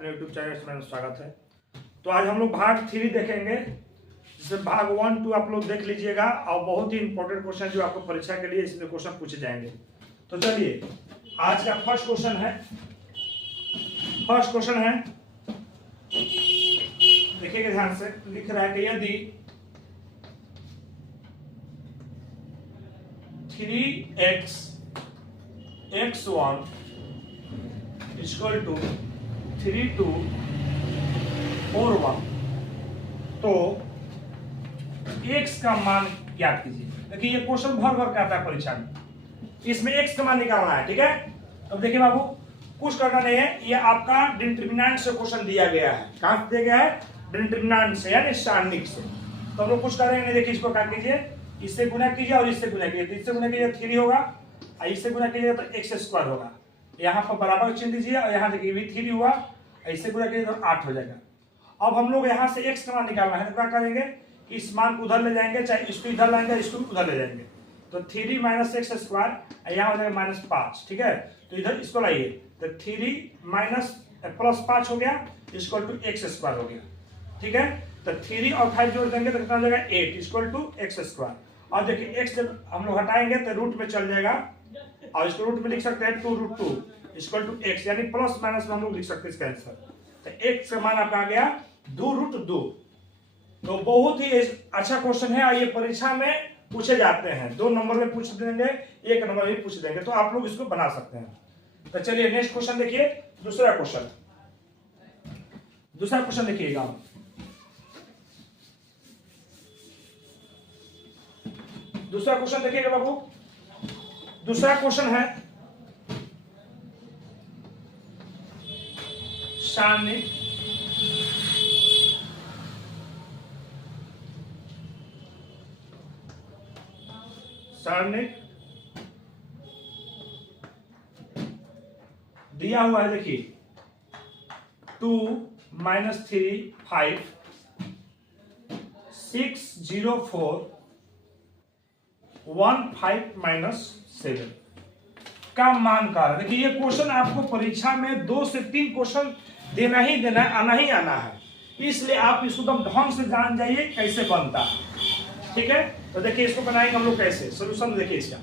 अपने YouTube channel में स्वागत है। तो आज हम लोग भाग 3 देखेंगे, जिसमें भाग 1, 2 आप लोग देख लीजिएगा और बहुत ही इंपॉर्टेंट क्वेश्चन जो आपको परीक्षा के लिए इसमें क्वेश्चन पूछे जाएंगे। तो चलिए आज का फर्स्ट क्वेश्चन है, देखिएगा ध्यान से। लिख रहा है कि यदि 3x x1 इक्वल टू 3 2 4 1 तो x का मान ज्ञात कीजिए। देखिए ये क्वेश्चन भर के आता है परीक्षा में, इसमें x का मान निकालना है। ठीक है, अब देखिए बाबू कुछ करना नहीं है, ये आपका डिटरमिनेंट से क्वेश्चन दिया गया है। कहां से दिया गया है? डिटरमिनेंट से यानी सारणिक से। तो हम लोग कुछ करेंगे नहीं। देखिए इसको क्या कीजिए, इससे गुना कीजिए और इससे गुना कीजिए। तो इससे गुना कीजिए 3 होगा और इससे गुना कीजिए तो x² होगा। यहाँ पर बराबर चिन्ह दीजिए और यहाँ देखिए भी 3 हुआ, ऐसे गुना कीजिए तो 8 हो जाएगा। अब हम लोग यहाँ से x का मान निकालना है, तो क्या करेंगे कि इस मान को उधर ले जाएंगे, चाहे इसको इधर लाएंगे, इसको उधर ले जाएंगे। तो 3 - x², यहाँ हो जाएगा -5। ठीक है, तो इधर इसको लाइए, तो 3 + 5 हो गया इक्वल टू x² हो गया। ठीक है, तो 3 और 5 जोड़ देंगे तो कितना हो जाएगा 8 इक्वल टू x²। और देखिए x जब हम लोग हटाएंगे तो रूट में चल जाएगा और इसको रूट में लिख सकते हैं 2√2 इक्वल टू x, यानी प्लस माइनस में हम लोग लिख सकते हैं इसका आंसर। तो x का मान आपका आ गया 2√2। तो बहुत ही अच्छा क्वेश्चन है और ये परीक्षा में पूछे जाते हैं। 2 नंबर में पूछ देंगे, 1 नंबर में पूछ देंगे, तो आप लोग इसको बना सकते हैं। तो चलिए नेक्स्ट क्वेश्चन देखिए, दूसरा क्वेश्चन देखिएगा। दूसरा क्वेश्चन देखिएगा बाबू। दूसरा क्वेश्चन है सारणिक दिया हुआ है। देखिए 2 - 3 5 6 0 4 1 5 - 7 का मान का। देखिए ये क्वेश्चन आपको परीक्षा में 2 से 3 क्वेश्चन देना ही देना है, आना ही आना है, इसलिए आप इसको एकदम ढंग से जान जाइए कैसे बनता है। ठीक है, तो देखिए इसको बनाएंगे हम लोग कैसे। सोल्यूशन देखिए इसका,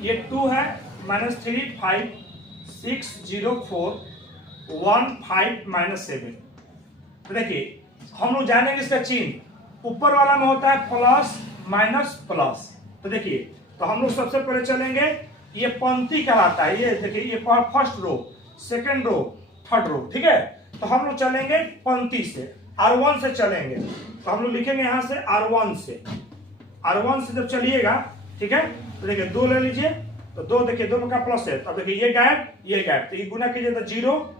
ये 2 है -3 5 6 0 4 1 5 - 7। तो देखिए हम लोग जानेंगे इसका चिन्ह, ऊपर वाला में होता है प्लस माइनस प्लस। तो देखिए तो हम लोग सबसे पहले चलेंगे, ये पंक्ति कहलाता है। ये देखिए ये first row, second row, third row. ठीक है, तो हम लोग चलेंगे पंक्ति से, R1 से चलेंगे। तो हम लोग लिखेंगे यहाँ से R1 से जब चलिएगा, ठीक है, तो देखिए 2 ले लीजिए, तो 2 देखिए 2 का प्लस है। तो देखिए ये गायब, तो ये गुना कीजिए तो 0,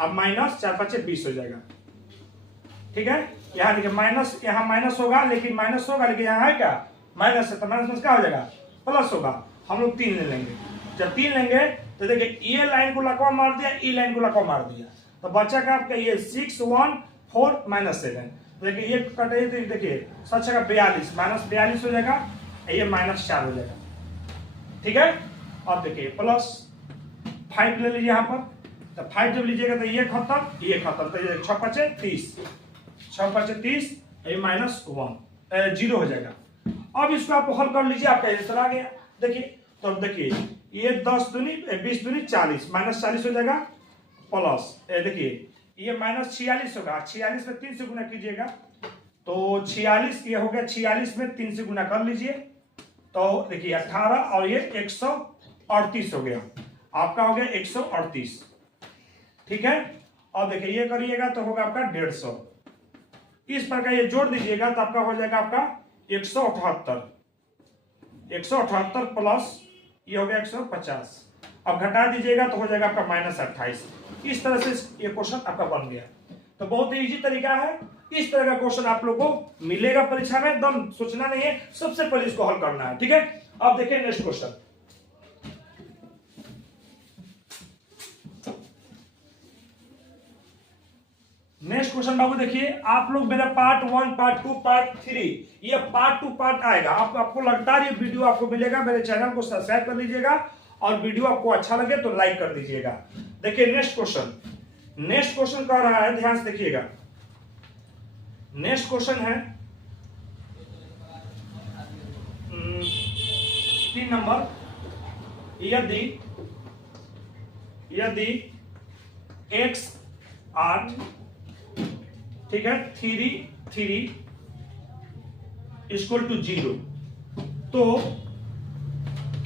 अब माइनस 4 5 20 हो जाएगा। ठीक है, यहाँ देखिए माइनस, यहाँ माइनस होगा, लेकिन यहाँ है क्या माइनस है, तो माइनस क्या हो जाएगा प्लस होगा। हम लोग 3 ले लेंगे। जब 3 लेंगे तो देखिए ये लाइन को लकवा मार दिया, ई लाइन को लकवा मार दिया, तो बच्चा का आपका ये 6 1 4 - 7। देखिए ये कटे, देखिए सच का 42 -42 हो जाएगा, ये -4 हो जाएगा। ठीक है, अब देखिए प्लस 5 ले लीजिए यहाँ पर, तो 5 जब लीजिएगा तो ये खत्म, तो ये 6 5 30, 6 5 30, ये -1 0 हो जाएगा। अब इसको आप हल कर लीजिए, आपका आंसर आ गया। देखिए तो देखिए ये 10 दूनी 20 दूनी 40, -40 हो जाएगा, प्लस देखिए ये -46 होगा। 46 में 3 से गुना कीजिएगा तो 46, ये हो गया 46 में 3 से गुना कर लीजिए, तो देखिए 18 और ये 138 हो गया, आपका हो गया 138। ठीक है, और देखिए ये करिएगा तो होगा आपका 150। इस प्रकार ये जोड़ दीजिएगा तो आपका हो जाएगा आपका 178 प्लस ये हो गया 150। अब घटा दीजिएगा तो हो जाएगा आपका -28। इस तरह से ये क्वेश्चन आपका बन गया। तो बहुत ही इजी तरीका है, इस तरह का क्वेश्चन आप लोगों को मिलेगा परीक्षा में, एकदम सोचना नहीं है, सबसे पहले इसको हल करना है। ठीक है, अब देखिए नेक्स्ट क्वेश्चन। नेक्स्ट क्वेश्चन बाबू देखिए, आप लोग मेरा पार्ट 1 पार्ट 2 पार्ट 3 ये पार्ट टू पार्ट आएगा। आपको लगता है ये वीडियो आपको मिलेगा, मेरे चैनल को सब्सक्राइब कर लीजिएगा और वीडियो आपको अच्छा लगे तो लाइक कर दीजिएगा। देखिए नेक्स्ट क्वेश्चन कह रहा है, ध्यान से देखिएगा। नेक्स्ट क्वेश्चन है 3 नंबर, यदि x 8, ठीक है, 3 इक्वल टू 0, तो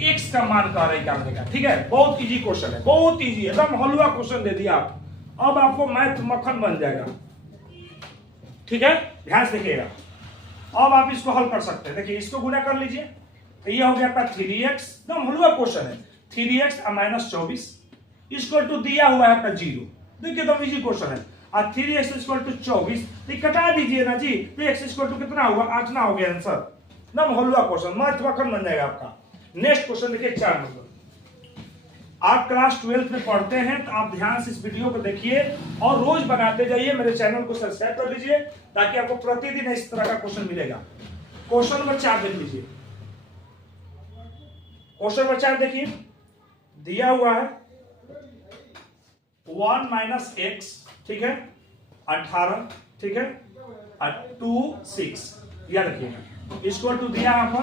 x का मान कह रहे निकालने का। ठीक है, बहुत इजी क्वेश्चन है, बहुत इजी, एकदम हलवा क्वेश्चन दे दिया आप। अब आपको मैथ मक्खन बन जाएगा। ठीक है, ध्यान से देखिएगा। अब आप इसको हल कर सकते हैं। देखिए इसको गुना कर लीजिए, तो ये हो गया आपका 3x, एकदम हलवा क्वेश्चन है। 3x माइनस 24 इक्वल टू दिया हुआ है आपका 0। देखिए एकदम इजी क्वेश्चन है। और 3x इक्वल टू 24, तो कटा दीजिए ना जी, तो x इक्वल टू कितना हुआ, 8 ना हो गया आंसर। एकदम हलवा क्वेश्चन, मैथ मक्खन बन जाएगा आपका। नेक्स्ट क्वेश्चन देखिए 4 नंबर। आप क्लास 12 में पढ़ते हैं तो आप ध्यान से इस वीडियो को देखिए और रोज बनाते जाइए। मेरे चैनल को सब्सक्राइब कर लीजिए ताकि आपको प्रतिदिन इस तरह का क्वेश्चन मिलेगा। क्वेश्चन नंबर 4 देख लीजिए। क्वेश्चन नंबर 4 देखिए, दिया हुआ है 1 माइनस x, ठीक है, 18, ठीक है, और 2 6, याद रखिएगा। इक्वल टू दिया यहां पर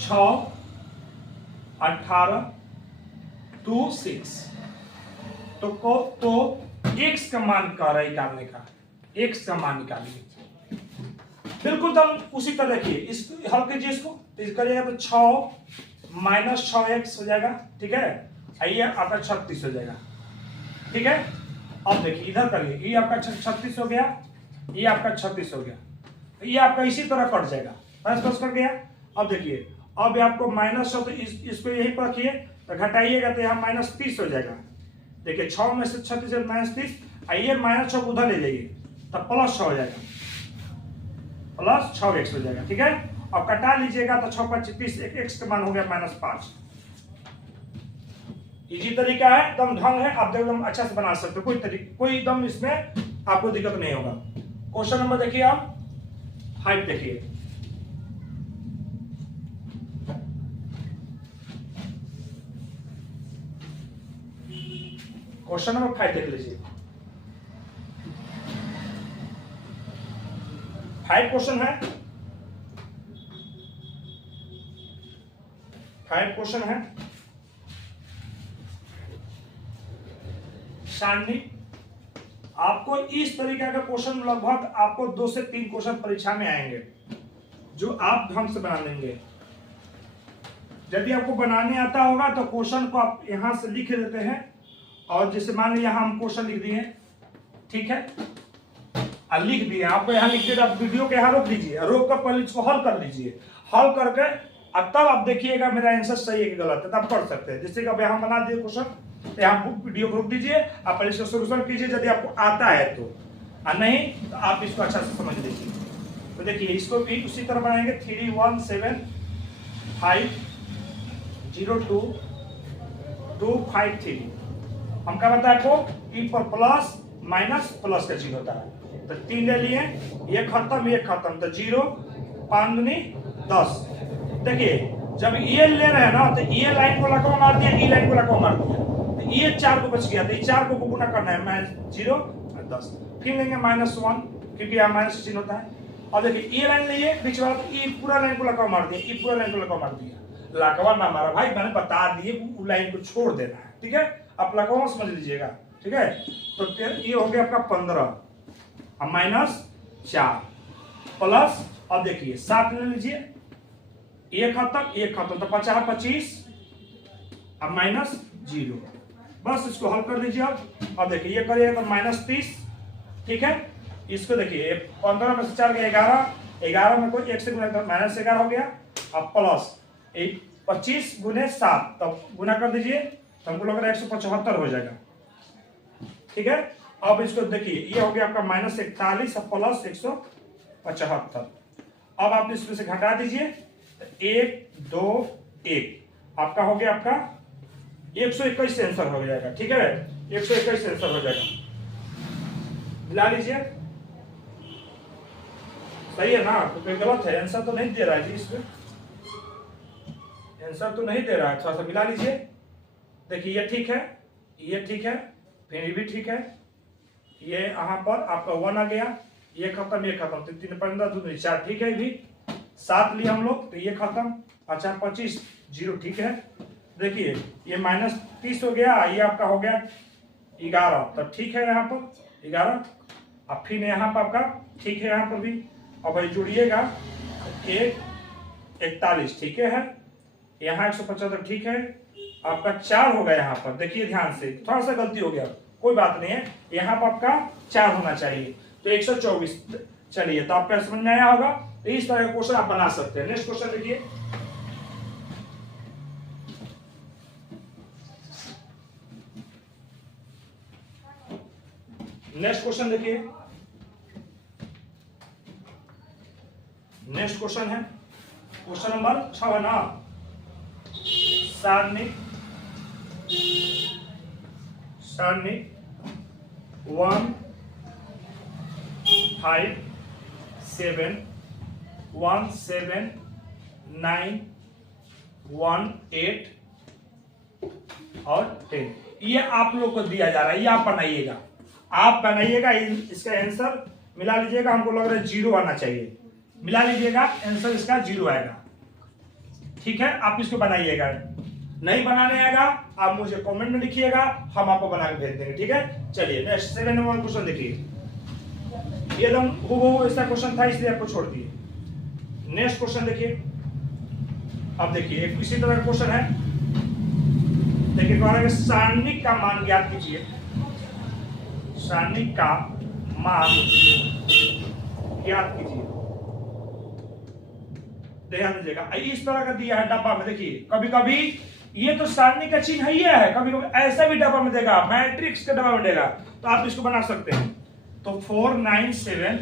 6, 18, 2 6, तो x का मान कह रहा है निकालने का। x का मान निकालिए, बिल्कुल तो उसी तरह देखिए, इस हल कीजिए इसको, तो इसका जाएगा तो 6 माइनस 6x हो जाएगा। ठीक है, आइए आपका 36 हो जाएगा। ठीक है, अब देखिए इधर करिए, ये आपका 36 हो गया, ये आपका 36 हो गया, ये आपका इसी तरह कट जाएगा। बस कट गया। अब देखिए, अब आपको माइनस 6, तो इसको यहीं पर रखिए, तो घटाइएगा तो यहाँ माइनस 30 हो जाएगा। देखिए 6 में से 36 माइनस 30, आइए माइनस 6 को उधर ले जाइए, तब प्लस 6 हो जाएगा, प्लस 6x हो जाएगा। ठीक है, अब कटा लीजिएगा तो 6 5 30, x का मान हो गया माइनस 5। इजी तरीका है, एकदम ढंग है, आप एकदम अच्छा से बना सकते हो, कोई एकदम इसमें आपको दिक्कत नहीं होगा। क्वेश्चन नंबर देखिए आप 5 देखिए। क्वेश्चन नंबर 5 देख लीजिए। 5 क्वेश्चन है, 5 क्वेश्चन है। शान्वी, आपको इस तरीके का क्वेश्चन लगभग आपको 2 से 3 क्वेश्चन परीक्षा में आएंगे जो आप ढंग से बना लेंगे। यदि आपको बनाने आता होगा तो क्वेश्चन को आप यहां से लिख देते हैं, और जैसे मान लीजिए यहां हम क्वेश्चन लिख दिए, ठीक है, और लिख दिए, आपको यहां लिख दिया, आप वीडियो के यहां रोक लीजिए, रोक कर पहले इसको हल कर लीजिए। हल करके अब तब आप देखिएगा मेरा आंसर सही है कि गलत है, तब कर सकते हैं। जैसे कि अब यहां बना दिए क्वेश्चन, तो यहाँ वीडियो को रोक दीजिए, आप पहले इसका सोल्यूशन कीजिए यदि आपको आता है तो, और नहीं तो आप इसको अच्छा से समझ लीजिए। तो देखिए इसको भी उसी तरह बनाएंगे। 3 1 7 5 0 2 2 5 3। हम क्या बताया आपको, ई पर प्लस माइनस प्लस का चिन्ह होता है, तो 3 ले लिए, ये खत्म, तो 0 5 दूनी 10। देखिए जब ये ले रहे हैं ना, तो ये लाइन को लकवा मार दिया, ई लाइन को लकवा मार दिया, तो ये 4 को बच गया, तो ये 4 को गुना करना है, -0 और 10। फिर लेंगे -1, क्योंकि यहाँ माइनस चिन्ह होता है। और देखिए ये लाइन लिए बीच वाला, तो ये पूरा लाइन को लकवा मार दिया, ये पूरा लाइन को लकवा मार दिया। लकवा ना मारा भाई, मैंने बता दिए वो लाइन को छोड़ देना है। ठीक है, आप लकवा समझ लीजिएगा। ठीक है, तो ये हो गया आपका 15 और -4 प्लस, अब देखिए 7 ले लीजिए, एक खत्म, तो 50 25 और -0। बस इसको हल कर दीजिए। अब देखिए ये करिएगा तो -30। ठीक है, इसको देखिए 15 में से 4 गया 11 में कोई 1 से गुना तो -11 हो गया, अब प्लस 25 गुने 7, तब गुना कर दीजिए, तो हमको लग रहा है 175 हो जाएगा। ठीक है, अब इसको देखिए ये हो गया आपका -41 और प्लस 175। अब आप इसमें से घटा दीजिए, 1 2 1 आपका हो गया आपका 121 आंसर हो जाएगा। ठीक है, 121 आंसर हो जाएगा। मिला लीजिए, सही है ना, तो कोई गलत है, आंसर तो नहीं दे रहा है जी, इसमें आंसर तो नहीं दे रहा है, थोड़ा सा मिला लीजिए। देखिए ये ठीक है, ये ठीक है, फिर ये भी ठीक है, ये यहाँ पर आपका 1 आ गया, ये खत्म ये खत्म, तो 3 15 2 4 ठीक है, ये भी 7 लिए हम लोग, तो ये खत्म। अच्छा 25 0 ठीक है। देखिए ये -30 हो गया, ये आपका हो गया 11, तब ठीक है यहाँ पर 11। अब फिर यहाँ पर आपका ठीक है, यहाँ पर भी। अब भाई जुड़िएगा 41 ठीक है, यहाँ 175 ठीक है, आपका 4 होगा यहाँ पर। देखिए ध्यान से, थोड़ा सा गलती हो गया, कोई बात नहीं है, यहाँ पर आपका 4 होना चाहिए, तो 124। चलिए, तो आपका समझ में आया होगा। तो इस तरह का क्वेश्चन आप बना सकते हैं। नेक्स्ट क्वेश्चन देखिए, नेक्स्ट क्वेश्चन देखिए, नेक्स्ट क्वेश्चन है क्वेश्चन नंबर 6 है ना, सारणिक 1 5 7 1 7 9 1 8 और 10, ये आप लोग को दिया जा रहा है, ये आप बनाइएगा, आप बनाइएगा। इसका आंसर मिला लीजिएगा, हमको लग रहा है 0 आना चाहिए, मिला लीजिएगा, आंसर इसका 0 आएगा। ठीक है, आप इसको बनाइएगा, नहीं बनाने आएगा आप मुझे कमेंट में लिखिएगा, हम आपको बना के भेज देंगे। ठीक है, चलिए नेक्स्ट 7 नंबर क्वेश्चन देखिए, ये एकदम हूबहू ऐसा क्वेश्चन था, इसलिए आपको छोड़ दिए। नेक्स्ट क्वेश्चन देखिए, अब देखिए एक इसी तरह का क्वेश्चन है, देखिए सारणिक का मान ज्ञात कीजिए, सारणिक का मान ज्ञात कीजिए। ध्यान दीजिएगा, इस तरह का दिया है डब्बा में, देखिए कभी कभी ये तो सारणी का चिन्ह ही है, कभी कभी ऐसा भी डब्बा में देगा, मैट्रिक्स का डब्बा में देगा, तो आप इसको बना सकते हैं। तो 4 9 7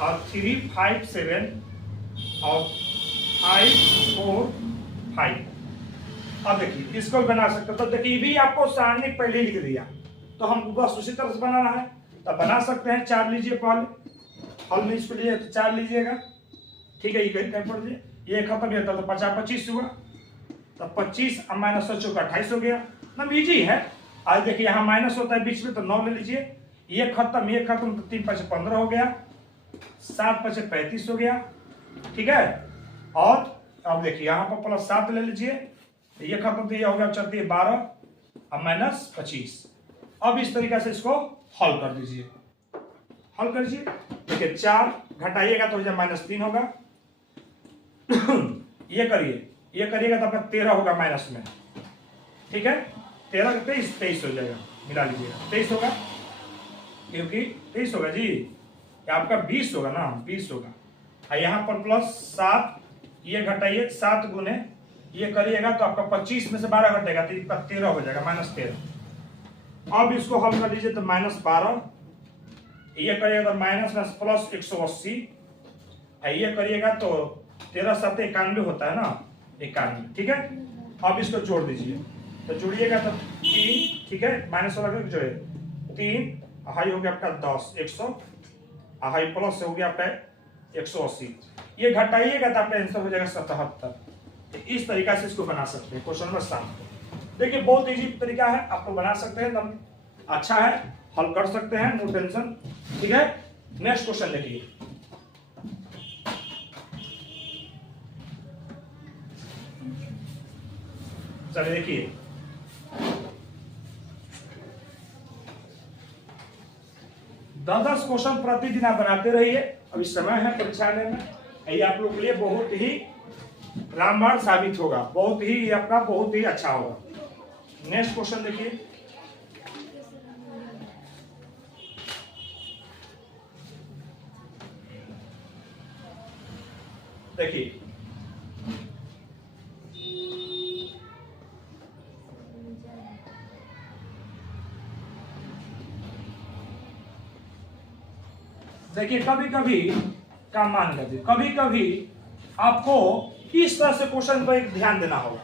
और 3 5 7 और 5 4 5। अब देखिए इसको भी बना सकते हो, तो देखिए भी आपको सारणी पहले लिख दिया, तो हम बस उसी तरह से बनाना है, तब बना सकते हैं। 4 लीजिए, पहले हल में इसको लिए तो 4 लीजिएगा, ठीक है, ये कहीं पड़ जाए, ये खत्म होता तो 50 25 हुआ, तो 25 माइनस 28 हो गया, मतलब इजी है। आज देखिए यहाँ माइनस होता है बीच में, तो 9 ले लीजिए, ये खत्म तो 3 5 15 हो गया, 7 5 35 हो गया, ठीक है। और अब देखिए यहाँ पर प्लस 7 ले लीजिए, ये खत्म, तो ये हो गया, चलती है 12 और माइनस 25। अब इस तरीके से इसको हल कर दीजिए, हल कर दीजिए। देखिए 4 घटाइएगा तो -3 होगा, ये करिएगा तो आपका 13 होगा माइनस में, ठीक है। 13 का 23 हो जाएगा, मिला लीजिएगा, 23 होगा, क्योंकि 23 होगा जी, आपका 20 होगा ना, 20 होगा। यहाँ पर प्लस 7, ये घटाइए, 7 गुने ये करिएगा तो आपका 25 में से 12 घटेगा, तो इसका 13 हो जाएगा, -13। अब इसको हल कर लीजिए तो -12, ये करिएगा तो माइनस में प्लस 180, ये करिएगा तो 13 7 91 होता है ना, 91, ठीक है। अब इसको जोड़ दीजिए, तो जोड़िएगा तो 3, ठीक है, माइनस वाला जो है 3, हाई हो गया आपका 10 100, हाई प्लस हो गया आपका 180, ये घटाइएगा तो आपका आंसर हो जाएगा 77। तो इस तरीका से इसको बना सकते हैं। क्वेश्चन नंबर 7 देखिए, बहुत इजी तरीका है, आप लोग बना सकते हैं, एकदम अच्छा है, हल कर सकते हैं, नो टेंशन, ठीक है। नेक्स्ट क्वेश्चन देखिए, चलिए देखिए, दस क्वेश्चन प्रतिदिन आप बनाते रहिए, अभी समय है परीक्षा में, ये आप लोग के लिए बहुत ही रामबाण साबित होगा, बहुत ही आपका बहुत ही अच्छा होगा। नेक्स्ट क्वेश्चन देखिए, देखिए कभी कभी का मान करते, कभी कभी आपको इस तरह से क्वेश्चन पर एक ध्यान देना होगा।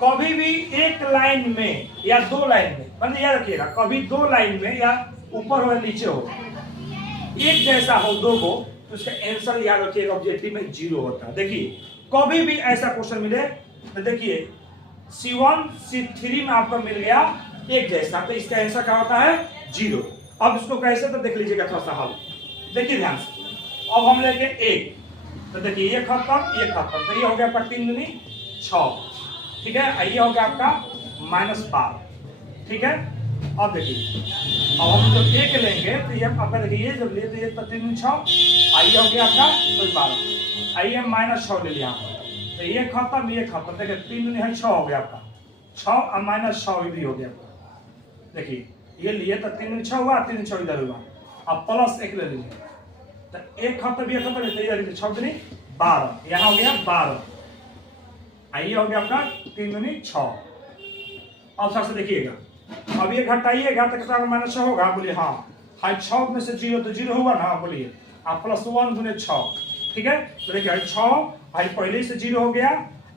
कभी भी एक लाइन में या 2 लाइन में, मतलब याद रखिएगा, कभी 2 लाइन में या ऊपर हो या नीचे हो, एक जैसा हो 2 को, तो उसका आंसर याद रखिएगा ऑब्जेक्टिव में 0 होता है। देखिए कभी भी ऐसा क्वेश्चन मिले तो देखिए C1 C3 में आपको मिल गया एक जैसा, तो इसका आंसर क्या होता है 0। अब इसको कैसे, तो देख लीजिएगा थोड़ा सा हल, देखिए ध्यान से। अब हम लेंगे 1, तो देखिए ये खत्म, तो ये हो गया आपका 3 दूनी 6, ठीक है। ये हो गया आपका -12, ठीक है। अब देखिए, अब हम जब 1 लेंगे तो ये आपका देखिए ये जब लिए तो ये 3 दूनी 6, आइए हो गया आपका 12, आइए -6 ले लिया, तो ये खत्म, देखिए 3 दूनी है 6 हो गया आपका, 6 और -6 भी हो गया आपका। देखिए ये लिए तो 3 दूनी 6 हुआ, 3 दूनी 6 इधर हुआ, अब +1 ले लीजिए, तो 1 खत्म, ये खत्म, इधर 6 दूनी 12, यहाँ हो गया 12, आइए हो गया आपका 3 दूनी 6। अब सबसे देखिएगा, अब ये घटाइएगा तो कितना -6 होगा, बोलिए हाँ, 6 में से 0 तो 0 हुआ ना, बोलिए आप +1 गुने 6, ठीक है। तो देखिए 6 पहले से 0 हो गया,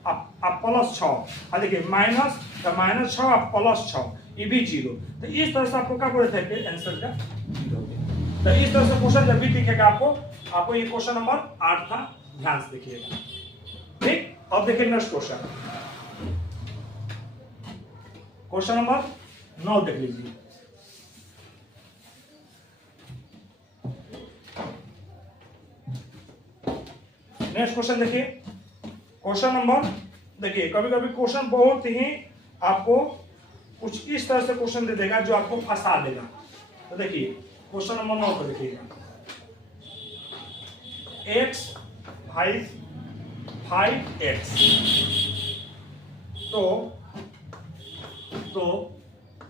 अब +6, देखिए माइनस, तो -6 अब +6, ये भी 0, तो इस तरह से आपको क्या बोले थे कि आंसर का 0 हो गया। तो इस तरह से क्वेश्चन जब भी दिखेगा आपको ये क्वेश्चन नंबर 8 था, ध्यान से देखिएगा, ठीक। अब देखिए नेक्स्ट क्वेश्चन नंबर 9 देख लीजिए। नेक्स्ट क्वेश्चन देखिए, क्वेश्चन नंबर, देखिए कभी कभी क्वेश्चन बहुत ही आपको कुछ इस तरह से क्वेश्चन दे देगा जो आपको फंसा देगा। तो देखिए क्वेश्चन नंबर 9 को देखिएगा, x 5x, तो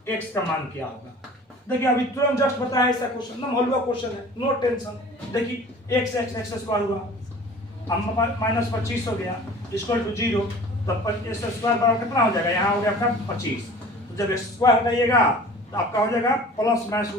x का मान क्या होगा। देखिए अभी तुरंत जस्ट बताया, ऐसा क्वेश्चन ना हलवा क्वेश्चन है, नो टेंशन। देखिए x स्क्वायर हुआ, अब -25 हो गया, इक्वल टू 0, तब x स्क्वायर बराबर कितना हो जाएगा, यहाँ हो गया आपका 25, तो जब स्क्वायर हटाइएगा तो आपका हो जाएगा +-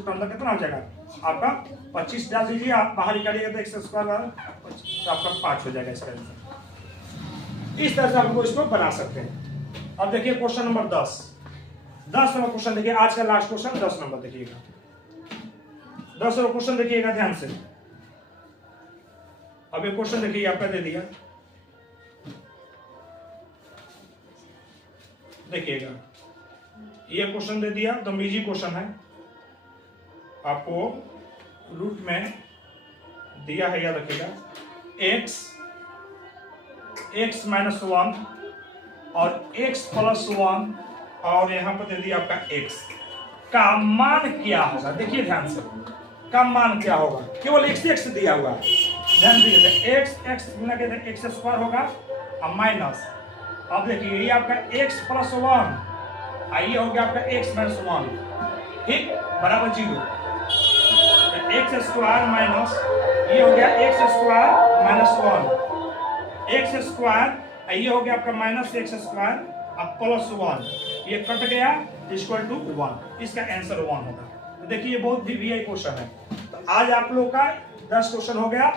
अंदर कितना हो जाएगा आपका 25 डाल दीजिए, आप बाहर निकालिएगा तो x स्क्वायर बराबर 25, तो आपका 5 हो जाएगा इसका आंसर। इस तरह से आपको इसको बना सकते हैं। अब देखिए क्वेश्चन नंबर 10 नंबर क्वेश्चन देखिए, आज का लास्ट क्वेश्चन 10 नंबर देखिएगा, 10 नंबर क्वेश्चन देखिएगा ध्यान से। अब ये क्वेश्चन देखिए आपका दे दिया, देखिएगा ये क्वेश्चन दे दिया, तो इजी क्वेश्चन है, आपको रूट में दिया है, याद रखिएगा x -1 और x +1, और यहाँ पर दे दिया आपका x का मान क्या होगा। देखिए ध्यान से, का मान क्या होगा, केवल x दिया हुआ है, ध्यान दीजिए, x गुना के x स्क्वायर होगा और माइनस, अब देखिए ये आपका x +1, आइए हो गया आपका x -1, ठीक, बराबर 0, तो x स्क्वायर माइनस, ये हो गया x स्क्वायर -1, x स्क्वायर, ये हो गया आपका -x स्क्वायर अब +1, ये कट गया, इक्वल टू 1, इसका आंसर 1 होगा। तो देखिए ये बहुत भी वीआई क्वेश्चन है। तो आज आप लोग का 10 क्वेश्चन हो गया।